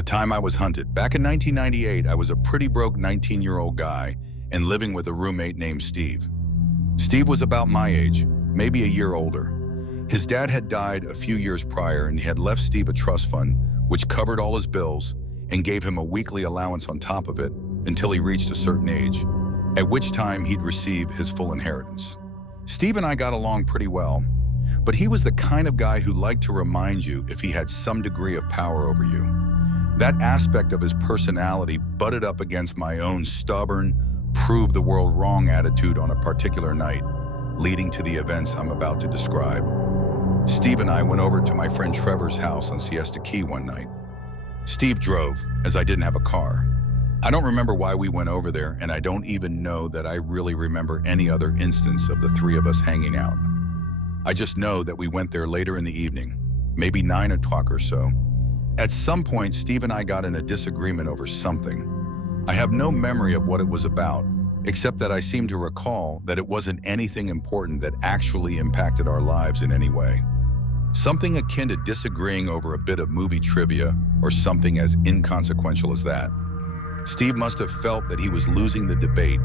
The time I was hunted. Back in 1998, I was a pretty broke 19-year-old guy and living with a roommate named Steve. Steve was about my age, maybe a year older. His dad had died a few years prior and he had left Steve a trust fund which covered all his bills and gave him a weekly allowance on top of it until he reached a certain age, at which time he'd receive his full inheritance. Steve and I got along pretty well, but he was the kind of guy who liked to remind you if he had some degree of power over you. That aspect of his personality butted up against my own stubborn, prove the world wrong attitude on a particular night, leading to the events I'm about to describe. Steve and I went over to my friend Trevor's house on Siesta Key one night. Steve drove, as I didn't have a car. I don't remember why we went over there, and I don't even know that I really remember any other instance of the three of us hanging out. I just know that we went there later in the evening, maybe 9 o'clock or so. At some point, Steve and I got in a disagreement over something. I have no memory of what it was about, except that I seem to recall that it wasn't anything important that actually impacted our lives in any way. Something akin to disagreeing over a bit of movie trivia or something as inconsequential as that. Steve must have felt that he was losing the debate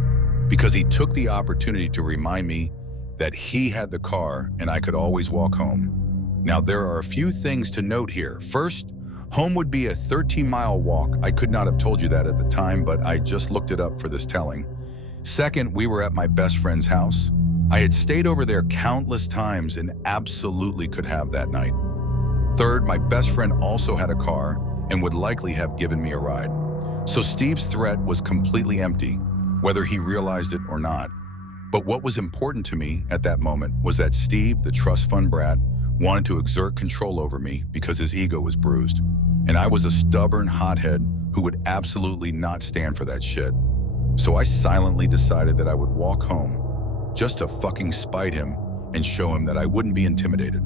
because he took the opportunity to remind me that he had the car and I could always walk home. Now, there are a few things to note here. First, home would be a 13-mile walk. I could not have told you that at the time, but I just looked it up for this telling. Second, we were at my best friend's house. I had stayed over there countless times and absolutely could have that night. Third, my best friend also had a car and would likely have given me a ride. So Steve's threat was completely empty, whether he realized it or not. But what was important to me at that moment was that Steve, the trust fund brat, wanted to exert control over me because his ego was bruised. And I was a stubborn hothead who would absolutely not stand for that shit. So I silently decided that I would walk home just to fucking spite him and show him that I wouldn't be intimidated.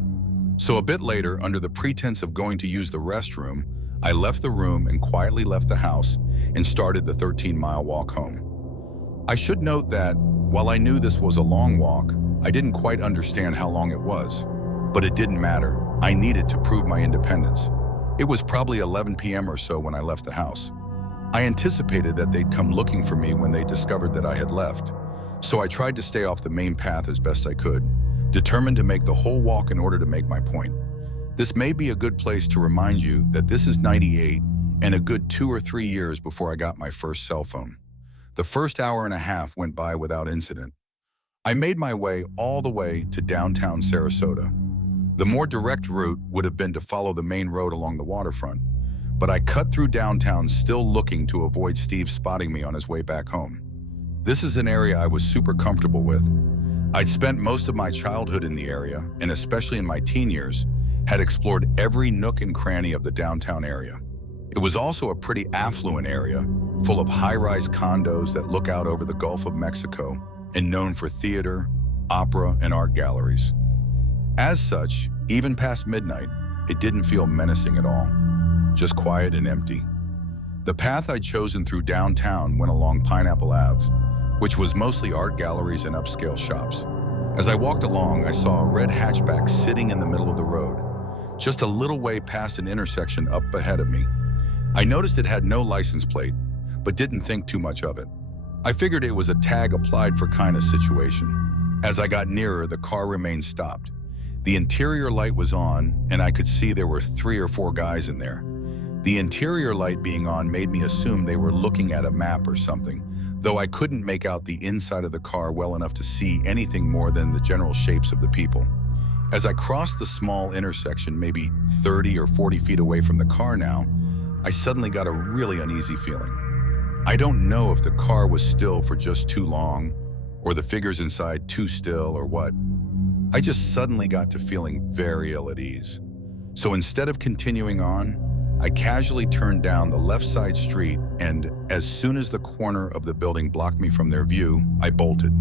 So a bit later, under the pretense of going to use the restroom, I left the room and quietly left the house and started the 13-mile walk home. I should note that while I knew this was a long walk, I didn't quite understand how long it was. But it didn't matter. I needed to prove my independence. It was probably 11 p.m. or so when I left the house. I anticipated that they'd come looking for me when they discovered that I had left. So I tried to stay off the main path as best I could, determined to make the whole walk in order to make my point. This may be a good place to remind you that this is 98 and a good 2 or 3 years before I got my first cell phone. The first hour and a half went by without incident. I made my way all the way to downtown Sarasota. The more direct route would have been to follow the main road along the waterfront, but I cut through downtown still looking to avoid Steve spotting me on his way back home. This is an area I was super comfortable with. I'd spent most of my childhood in the area, and especially in my teen years, had explored every nook and cranny of the downtown area. It was also a pretty affluent area, full of high-rise condos that look out over the Gulf of Mexico and known for theater, opera, and art galleries. As such, even past midnight, it didn't feel menacing at all, just quiet and empty. The path I'd chosen through downtown went along Pineapple Ave, which was mostly art galleries and upscale shops. As I walked along, I saw a red hatchback sitting in the middle of the road, just a little way past an intersection up ahead of me. I noticed it had no license plate, but didn't think too much of it. I figured it was a tag applied for kind of situation. As I got nearer, the car remained stopped. The interior light was on, and I could see there were 3 or 4 guys in there. The interior light being on made me assume they were looking at a map or something, though I couldn't make out the inside of the car well enough to see anything more than the general shapes of the people. As I crossed the small intersection, maybe 30 or 40 feet away from the car now, I suddenly got a really uneasy feeling. I don't know if the car was still for just too long, or the figures inside too still, or what. I just suddenly got to feeling very ill at ease. So instead of continuing on, I casually turned down the left side street, and as soon as the corner of the building blocked me from their view, I bolted.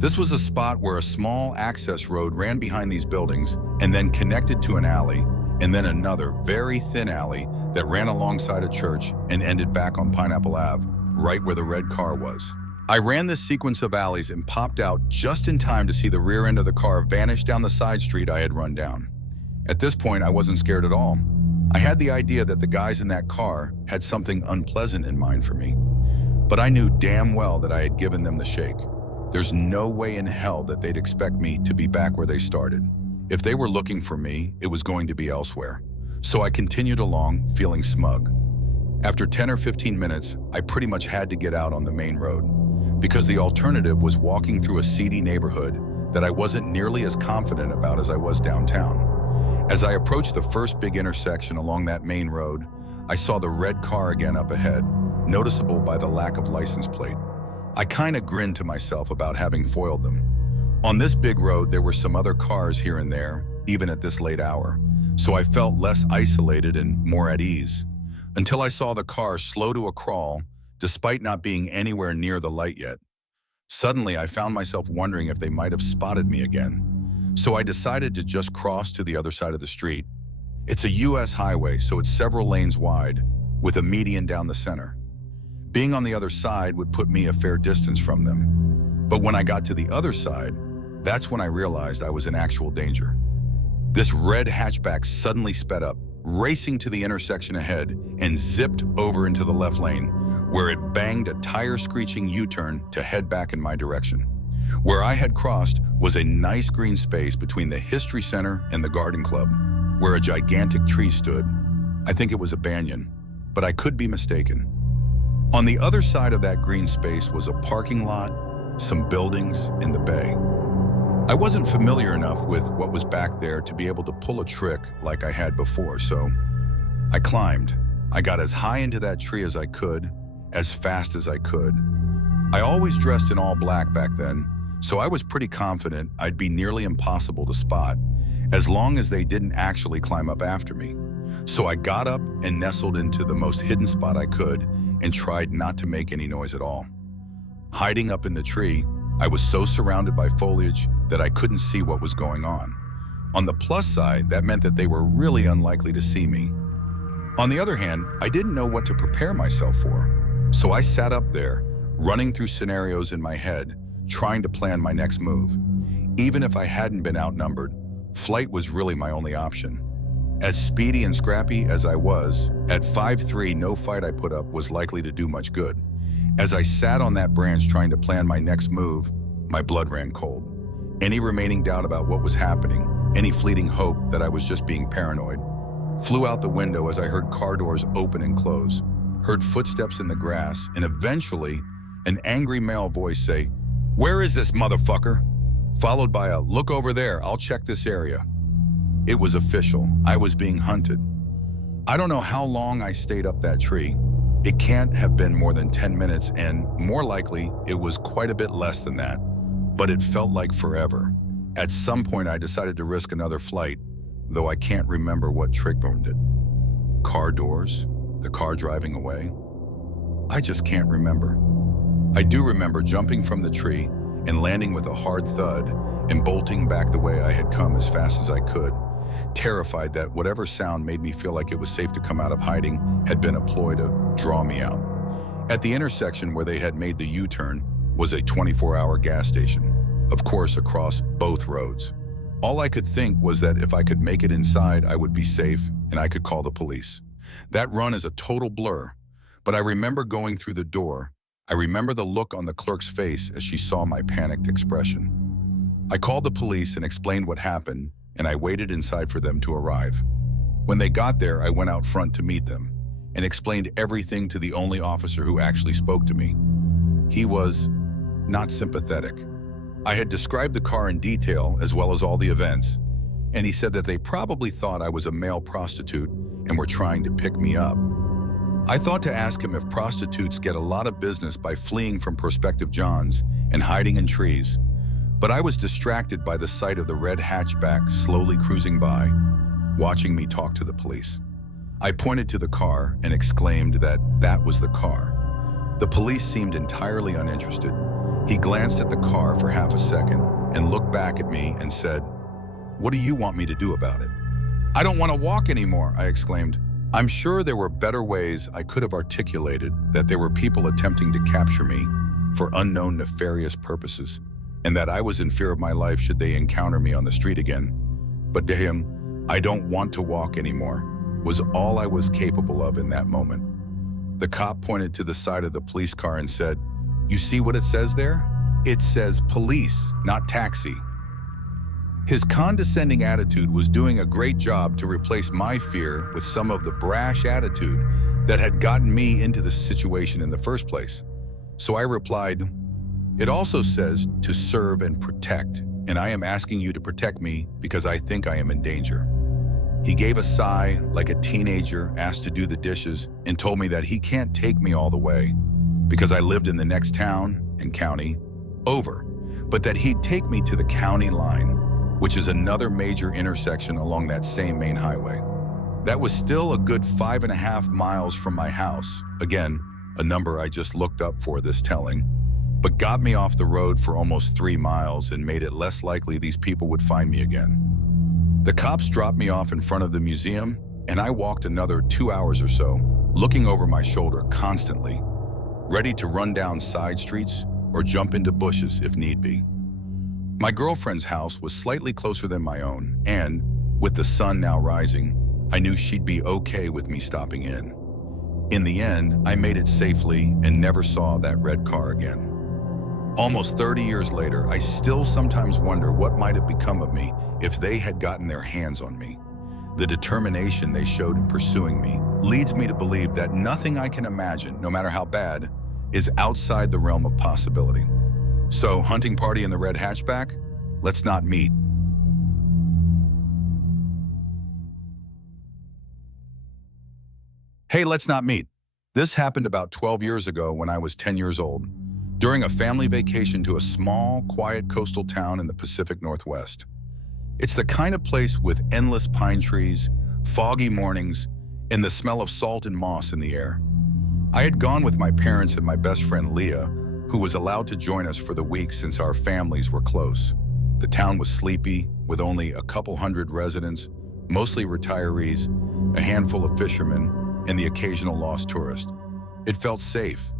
This was a spot where a small access road ran behind these buildings and then connected to an alley, and then another very thin alley that ran alongside a church and ended back on Pineapple Ave, right where the red car was. I ran this sequence of alleys and popped out just in time to see the rear end of the car vanish down the side street I had run down. At this point, I wasn't scared at all. I had the idea that the guys in that car had something unpleasant in mind for me, but I knew damn well that I had given them the shake. There's no way in hell that they'd expect me to be back where they started. If they were looking for me, it was going to be elsewhere. So I continued along, feeling smug. After 10 or 15 minutes, I pretty much had to get out on the main road, because the alternative was walking through a seedy neighborhood that I wasn't nearly as confident about as I was downtown. As I approached the first big intersection along that main road, I saw the red car again up ahead, noticeable by the lack of license plate. I kinda grinned to myself about having foiled them. On this big road, there were some other cars here and there, even at this late hour, so I felt less isolated and more at ease, until I saw the car slow to a crawl, despite not being anywhere near the light yet. Suddenly, I found myself wondering if they might have spotted me again, so I decided to just cross to the other side of the street. It's a US highway, so it's several lanes wide, with a median down the center. Being on the other side would put me a fair distance from them. But when I got to the other side, that's when I realized I was in actual danger. This red hatchback suddenly sped up, racing to the intersection ahead and zipped over into the left lane, where it banged a tire-screeching U-turn to head back in my direction. Where I had crossed was a nice green space between the History Center and the Garden Club, where a gigantic tree stood. I think it was a banyan, but I could be mistaken. On the other side of that green space was a parking lot, some buildings, and the bay. I wasn't familiar enough with what was back there to be able to pull a trick like I had before, so I climbed. I got as high into that tree as I could, as fast as I could. I always dressed in all black back then, so I was pretty confident I'd be nearly impossible to spot, as long as they didn't actually climb up after me. So I got up and nestled into the most hidden spot I could and tried not to make any noise at all. Hiding up in the tree, I was so surrounded by foliage that I couldn't see what was going on. On the plus side, that meant that they were really unlikely to see me. On the other hand, I didn't know what to prepare myself for, so I sat up there, running through scenarios in my head, trying to plan my next move. Even if I hadn't been outnumbered, flight was really my only option. As speedy and scrappy as I was, at 5'3", no fight I put up was likely to do much good. As I sat on that branch trying to plan my next move, my blood ran cold. Any remaining doubt about what was happening, any fleeting hope that I was just being paranoid, flew out the window as I heard car doors open and close, heard footsteps in the grass, and eventually, an angry male voice say, "Where is this motherfucker?" Followed by a, "Look over there, I'll check this area." It was official. I was being hunted. I don't know how long I stayed up that tree. It can't have been more than 10 minutes, and more likely, it was quite a bit less than that. But it felt like forever. At some point, I decided to risk another flight, though I can't remember what triggered it. Car doors? The car driving away? I just can't remember. I do remember jumping from the tree and landing with a hard thud and bolting back the way I had come as fast as I could, terrified that whatever sound made me feel like it was safe to come out of hiding had been a ploy to draw me out. At the intersection where they had made the U-turn was a 24-hour gas station, of course across both roads. All I could think was that if I could make it inside, I would be safe and I could call the police. That run is a total blur, but I remember going through the door. I remember the look on the clerk's face as she saw my panicked expression. I called the police and explained what happened, and I waited inside for them to arrive. When they got there, I went out front to meet them and explained everything to the only officer who actually spoke to me. He was not sympathetic. I had described the car in detail as well as all the events, and he said that they probably thought I was a male prostitute and were trying to pick me up. I thought to ask him if prostitutes get a lot of business by fleeing from prospective Johns and hiding in trees, but I was distracted by the sight of the red hatchback slowly cruising by, watching me talk to the police. I pointed to the car and exclaimed that that was the car. The police seemed entirely uninterested. He glanced at the car for half a second and looked back at me and said, "What do you want me to do about it?" "I don't want to walk anymore," I exclaimed. I'm sure there were better ways I could have articulated that there were people attempting to capture me for unknown nefarious purposes, and that I was in fear of my life should they encounter me on the street again. But to him, "I don't want to walk anymore," was all I was capable of in that moment. The cop pointed to the side of the police car and said, "You see what it says there? It says police, not taxi." His condescending attitude was doing a great job to replace my fear with some of the brash attitude that had gotten me into the situation in the first place. So I replied, "It also says to serve and protect, and I am asking you to protect me because I think I am in danger." He gave a sigh like a teenager asked to do the dishes and told me that he can't take me all the way because I lived in the next town and county over, but that he'd take me to the county line, which is another major intersection along that same main highway. That was still a good 5.5 miles from my house, again, a number I just looked up for this telling, but got me off the road for almost 3 miles and made it less likely these people would find me again. The cops dropped me off in front of the museum, and I walked another 2 hours or so, looking over my shoulder constantly, ready to run down side streets or jump into bushes if need be. My girlfriend's house was slightly closer than my own, and, with the sun now rising, I knew she'd be okay with me stopping in. In the end, I made it safely and never saw that red car again. Almost 30 years later, I still sometimes wonder what might have become of me if they had gotten their hands on me. The determination they showed in pursuing me leads me to believe that nothing I can imagine, no matter how bad, is outside the realm of possibility. So, hunting party in the red hatchback? Let's not meet. Hey, let's not meet. This happened about 12 years ago when I was 10 years old, during a family vacation to a small, quiet coastal town in the Pacific Northwest. It's the kind of place with endless pine trees, foggy mornings, and the smell of salt and moss in the air. I had gone with my parents and my best friend Leah, who was allowed to join us for the week since our families were close. The town was sleepy, with only a couple hundred residents, mostly retirees, a handful of fishermen, and the occasional lost tourist. It felt safe.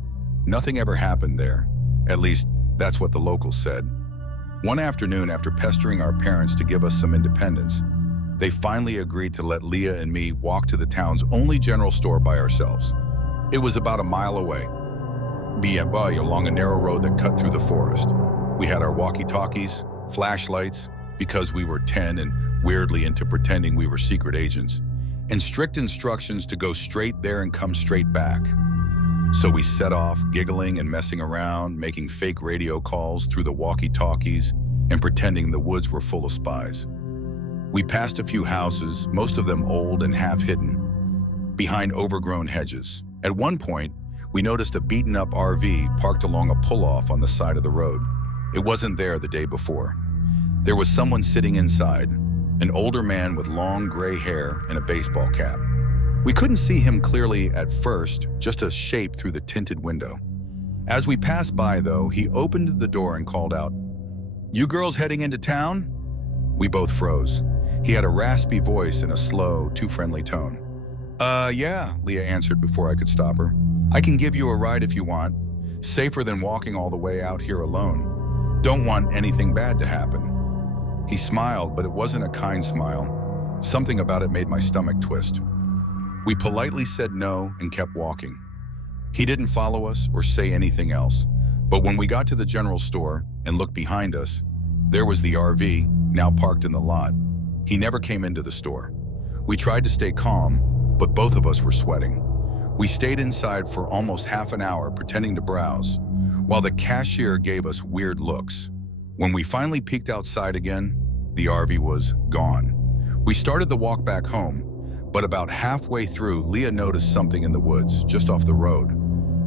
Nothing ever happened there. At least, that's what the locals said. One afternoon, after pestering our parents to give us some independence, they finally agreed to let Leah and me walk to the town's only general store by ourselves. It was about a mile away, along a narrow road that cut through the forest. We had our walkie-talkies, flashlights, because we were 10 and weirdly into pretending we were secret agents, and strict instructions to go straight there and come straight back. So we set off, giggling and messing around, making fake radio calls through the walkie-talkies and pretending the woods were full of spies. We passed a few houses, most of them old and half-hidden, behind overgrown hedges. At one point, we noticed a beaten-up RV parked along a pull-off on the side of the road. It wasn't there the day before. There was someone sitting inside, an older man with long gray hair and a baseball cap. We couldn't see him clearly at first, just a shape through the tinted window. As we passed by, though, he opened the door and called out, "You girls heading into town?" We both froze. He had a raspy voice and a slow, too friendly tone. Yeah," Leah answered before I could stop her. "I can give you a ride if you want. Safer than walking all the way out here alone. Don't want anything bad to happen." He smiled, but it wasn't a kind smile. Something about it made my stomach twist. We politely said no and kept walking. He didn't follow us or say anything else, but when we got to the general store and looked behind us, there was the RV, now parked in the lot. He never came into the store. We tried to stay calm, but both of us were sweating. We stayed inside for almost half an hour pretending to browse, while the cashier gave us weird looks. When we finally peeked outside again, the RV was gone. We started the walk back home, but about halfway through, Leah noticed something in the woods, just off the road.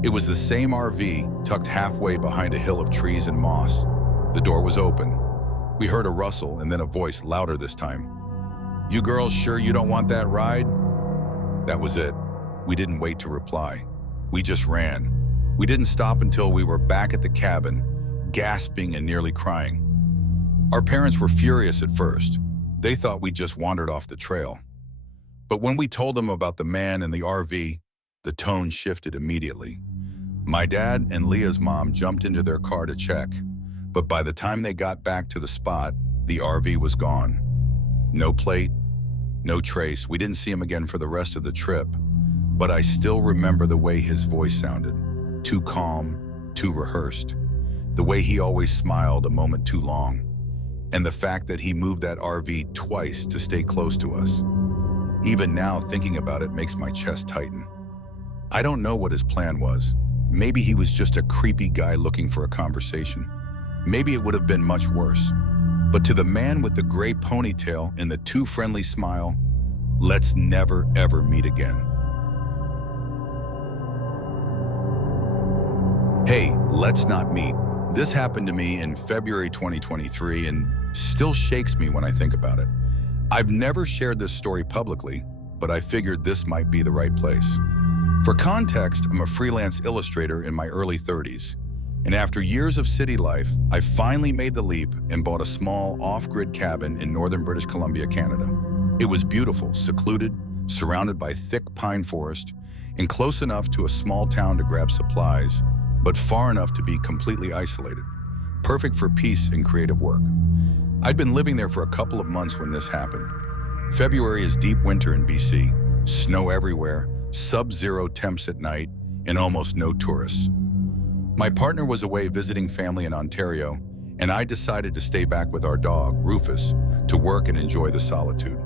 It was the same RV, tucked halfway behind a hill of trees and moss. The door was open. We heard a rustle and then a voice louder this time. "You girls sure you don't want that ride?" That was it. We didn't wait to reply. We just ran. We didn't stop until we were back at the cabin, gasping and nearly crying. Our parents were furious at first. They thought we just wandered off the trail. But when we told them about the man and the RV, the tone shifted immediately. My dad and Leah's mom jumped into their car to check, but by the time they got back to the spot, the RV was gone. No plate, No trace. We didn't see him again for the rest of the trip, but I still remember the way his voice sounded. Too calm, too rehearsed. The way he always smiled a moment too long. And the fact that he moved that RV twice to stay close to us. Even now, thinking about it makes my chest tighten. I don't know what his plan was. Maybe he was just a creepy guy looking for a conversation. Maybe it would have been much worse. But to the man with the gray ponytail and the too friendly smile, let's never ever meet again. Hey, let's not meet. This happened to me in February 2023 and still shakes me when I think about it. I've never shared this story publicly, but I figured this might be the right place. For context, I'm a freelance illustrator in my early 30s. And after years of city life, I finally made the leap and bought a small off-grid cabin in northern British Columbia, Canada. It was beautiful, secluded, surrounded by thick pine forest, and close enough to a small town to grab supplies, but far enough to be completely isolated. Perfect for peace and creative work. I'd been living there for a couple of months when this happened. February is deep winter in BC, snow everywhere, sub-zero temps at night, and almost no tourists. My partner was away visiting family in Ontario, and I decided to stay back with our dog, Rufus, to work and enjoy the solitude.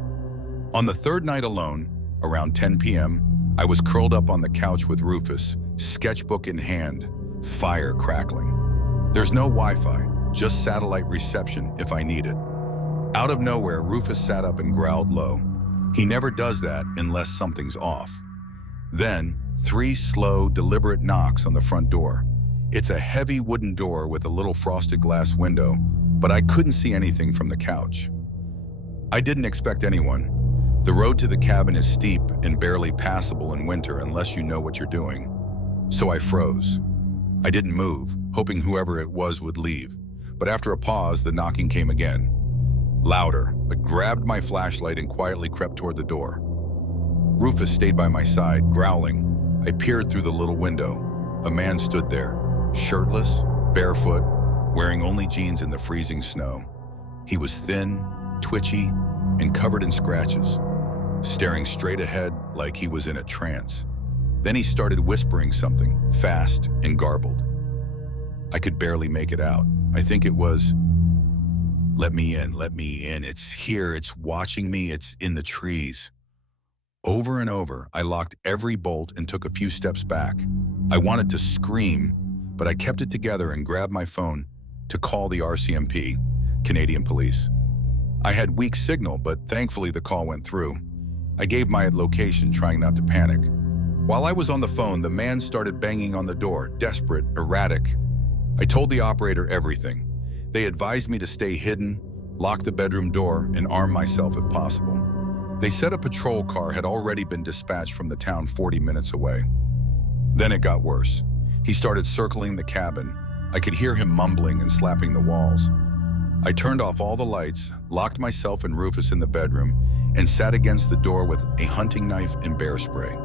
On the third night alone, around 10 p.m., I was curled up on the couch with Rufus, sketchbook in hand, fire crackling. There's no Wi-Fi, just satellite reception if I need it. Out of nowhere, Rufus sat up and growled low. He never does that unless something's off. Then, 3 slow, deliberate knocks on the front door. It's a heavy wooden door with a little frosted glass window, but I couldn't see anything from the couch. I didn't expect anyone. The road to the cabin is steep and barely passable in winter unless you know what you're doing. So I froze. I didn't move, hoping whoever it was would leave. But after a pause, the knocking came again. Louder, but grabbed my flashlight and quietly crept toward the door. Rufus stayed by my side, growling. I peered through the little window. A man stood there, shirtless, barefoot, wearing only jeans in the freezing snow. He was thin, twitchy, and covered in scratches, staring straight ahead like he was in a trance. Then he started whispering something, fast and garbled. I could barely make it out. I think it was, let me in, it's here, it's watching me, it's in the trees. Over and over, I locked every bolt and took a few steps back. I wanted to scream, but I kept it together and grabbed my phone to call the RCMP, Canadian Police. I had weak signal, but thankfully the call went through. I gave my location, trying not to panic. While I was on the phone, the man started banging on the door, desperate, erratic. I told the operator everything. They advised me to stay hidden, lock the bedroom door, and arm myself if possible. They said a patrol car had already been dispatched from the town 40 minutes away. Then it got worse. He started circling the cabin. I could hear him mumbling and slapping the walls. I turned off all the lights, locked myself and Rufus in the bedroom, and sat against the door with a hunting knife and bear spray.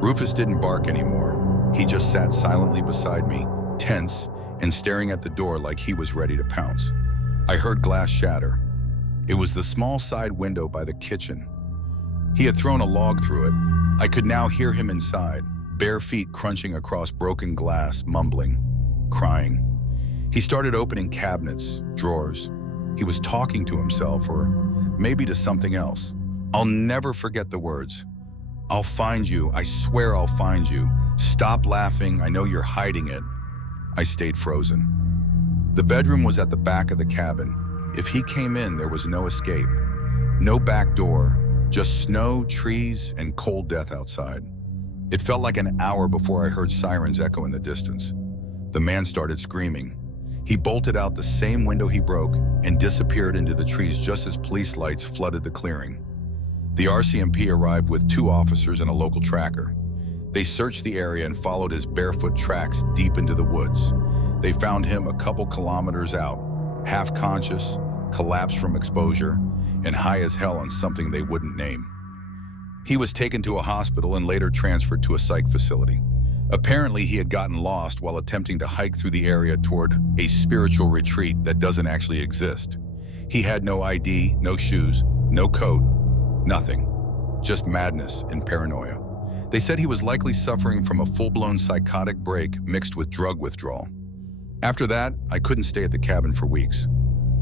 Rufus didn't bark anymore. He just sat silently beside me, tense and staring at the door like he was ready to pounce. I heard glass shatter. It was the small side window by the kitchen. He had thrown a log through it. I could now hear him inside, bare feet crunching across broken glass, mumbling, crying. He started opening cabinets, drawers. He was talking to himself or maybe to something else. I'll never forget the words. "I'll find you. I swear I'll find you. Stop laughing. I know you're hiding it." I stayed frozen. The bedroom was at the back of the cabin. If he came in, there was no escape. No back door, just snow, trees, and cold death outside. It felt like an hour before I heard sirens echo in the distance. The man started screaming. He bolted out the same window he broke and disappeared into the trees just as police lights flooded the clearing. The RCMP arrived with 2 officers and a local tracker. They searched the area and followed his barefoot tracks deep into the woods. They found him a couple kilometers out, half conscious, collapsed from exposure, and high as hell on something they wouldn't name. He was taken to a hospital and later transferred to a psych facility. Apparently, he had gotten lost while attempting to hike through the area toward a spiritual retreat that doesn't actually exist. He had no ID, no shoes, no coat, Nothing. Just madness and paranoia. They said he was likely suffering from a full-blown psychotic break mixed with drug withdrawal. After that, I couldn't stay at the cabin for weeks.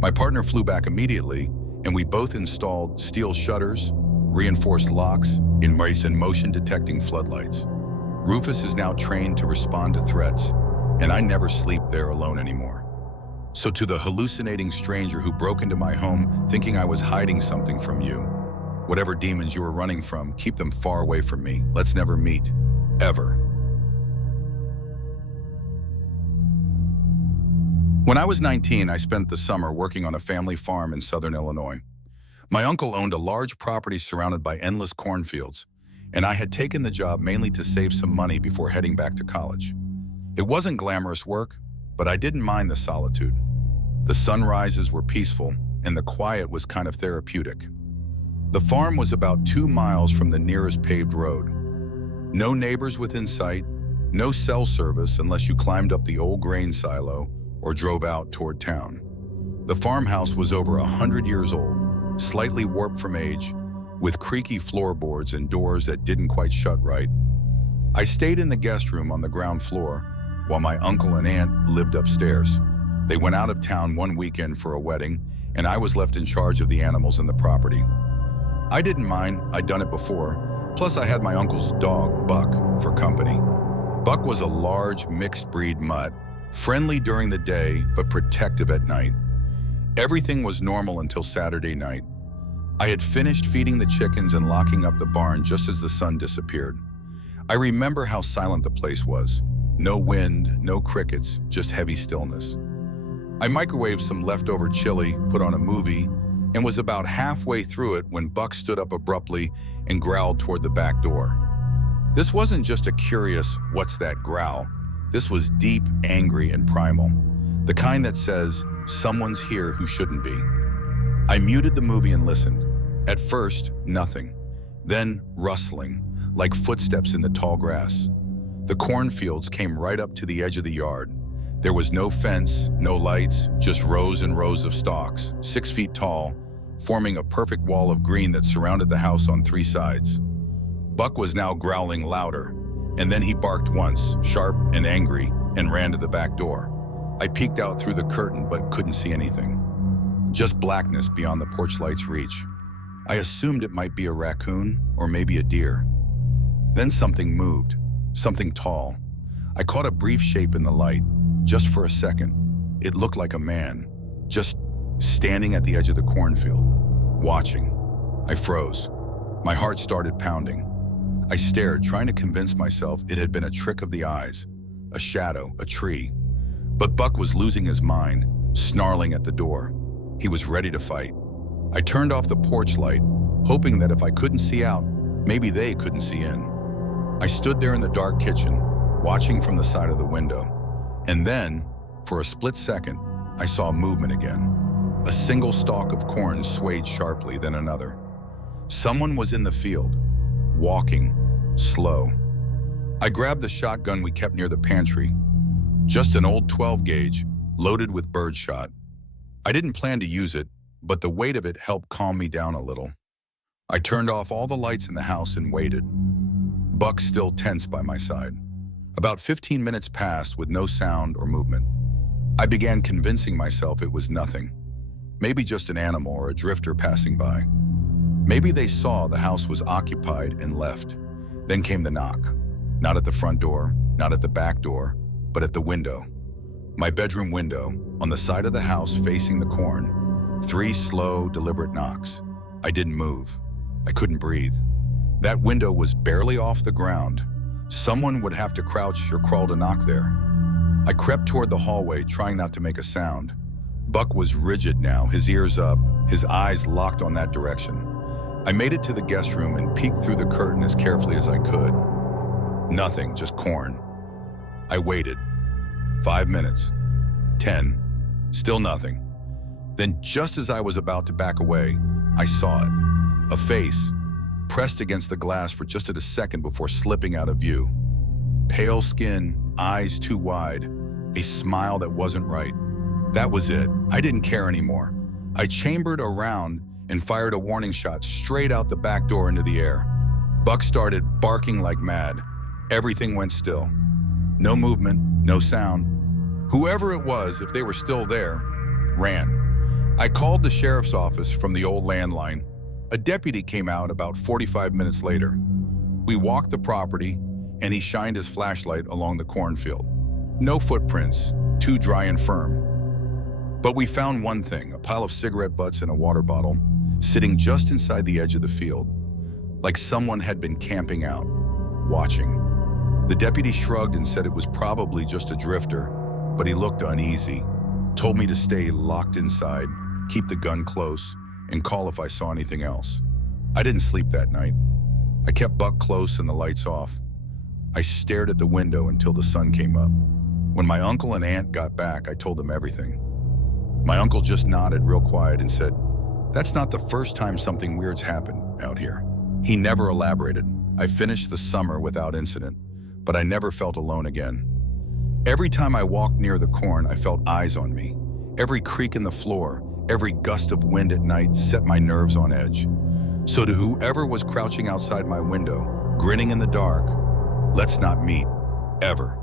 My partner flew back immediately, and we both installed steel shutters, reinforced locks, and motion-detecting floodlights. Rufus is now trained to respond to threats, and I never sleep there alone anymore. So to the hallucinating stranger who broke into my home thinking I was hiding something from you, whatever demons you were running from, keep them far away from me. Let's never meet. Ever. When I was 19, I spent the summer working on a family farm in southern Illinois. My uncle owned a large property surrounded by endless cornfields, and I had taken the job mainly to save some money before heading back to college. It wasn't glamorous work, but I didn't mind the solitude. The sunrises were peaceful, and the quiet was kind of therapeutic. The farm was about 2 miles from the nearest paved road. No neighbors within sight, no cell service unless you climbed up the old grain silo or drove out toward town. The farmhouse was over 100 years old, slightly warped from age, with creaky floorboards and doors that didn't quite shut right. I stayed in the guest room on the ground floor, while my uncle and aunt lived upstairs. They went out of town one weekend for a wedding, and I was left in charge of the animals and the property. I didn't mind, I'd done it before, plus I had my uncle's dog, Buck, for company. Buck was a large, mixed-breed mutt, friendly during the day, but protective at night. Everything was normal until Saturday night. I had finished feeding the chickens and locking up the barn just as the sun disappeared. I remember how silent the place was. No wind, no crickets, just heavy stillness. I microwaved some leftover chili, put on a movie, and was about halfway through it when Buck stood up abruptly and growled toward the back door. This wasn't just a curious, "What's that?" growl. This was deep, angry, and primal. The kind that says, someone's here who shouldn't be. I muted the movie and listened. At first, nothing. Then, rustling, like footsteps in the tall grass. The cornfields came right up to the edge of the yard. There was no fence, no lights, just rows and rows of stalks, 6 feet tall, forming a perfect wall of green that surrounded the house on 3 sides. Buck was now growling louder, and then he barked once, sharp and angry, and ran to the back door. I peeked out through the curtain but couldn't see anything. Just blackness beyond the porch light's reach. I assumed it might be a raccoon or maybe a deer. Then something moved, something tall. I caught a brief shape in the light, just for a second. It looked like a man, just standing at the edge of the cornfield, watching. I froze. My heart started pounding. I stared, trying to convince myself it had been a trick of the eyes, a shadow, a tree. But Buck was losing his mind, snarling at the door. He was ready to fight. I turned off the porch light, hoping that if I couldn't see out, maybe they couldn't see in. I stood there in the dark kitchen, watching from the side of the window. And then, for a split second, I saw movement again. A single stalk of corn swayed sharply, then another. Someone was in the field, walking, slow. I grabbed the shotgun we kept near the pantry, just an old 12 gauge, loaded with birdshot. I didn't plan to use it, but the weight of it helped calm me down a little. I turned off all the lights in the house and waited. Buck still tense by my side. About 15 minutes passed with no sound or movement. I began convincing myself it was nothing. Maybe just an animal or a drifter passing by. Maybe they saw the house was occupied and left. Then came the knock. Not at the front door, not at the back door, but at the window. My bedroom window, on the side of the house facing the corn. 3 slow, deliberate knocks. I didn't move. I couldn't breathe. That window was barely off the ground. Someone would have to crouch or crawl to knock there. I crept toward the hallway, trying not to make a sound. Buck was rigid now, his ears up, his eyes locked on that direction. I made it to the guest room and peeked through the curtain as carefully as I could. Nothing, just corn. I waited. 5 minutes. 10. Still nothing. Then, just as I was about to back away, I saw it. A face, pressed against the glass for just a second before slipping out of view. Pale skin, eyes too wide, a smile that wasn't right. That was it. I didn't care anymore. I chambered around and fired a warning shot straight out the back door into the air. Buck started barking like mad. Everything went still. No movement, no sound. Whoever it was, if they were still there, ran. I called the sheriff's office from the old landline. A deputy came out about 45 minutes later. We walked the property, and he shined his flashlight along the cornfield. No footprints, too dry and firm. But we found one thing, a pile of cigarette butts and a water bottle, sitting just inside the edge of the field, like someone had been camping out, watching. The deputy shrugged and said it was probably just a drifter, but he looked uneasy, told me to stay locked inside, keep the gun close, and call if I saw anything else. I didn't sleep that night. I kept Buck close and the lights off. I stared at the window until the sun came up. When my uncle and aunt got back, I told them everything. My uncle just nodded real quiet and said, "That's not the first time something weird's happened out here." He never elaborated. I finished the summer without incident, but I never felt alone again. Every time I walked near the corn, I felt eyes on me. Every creak in the floor, every gust of wind at night set my nerves on edge. So to whoever was crouching outside my window, grinning in the dark, let's not meet, ever.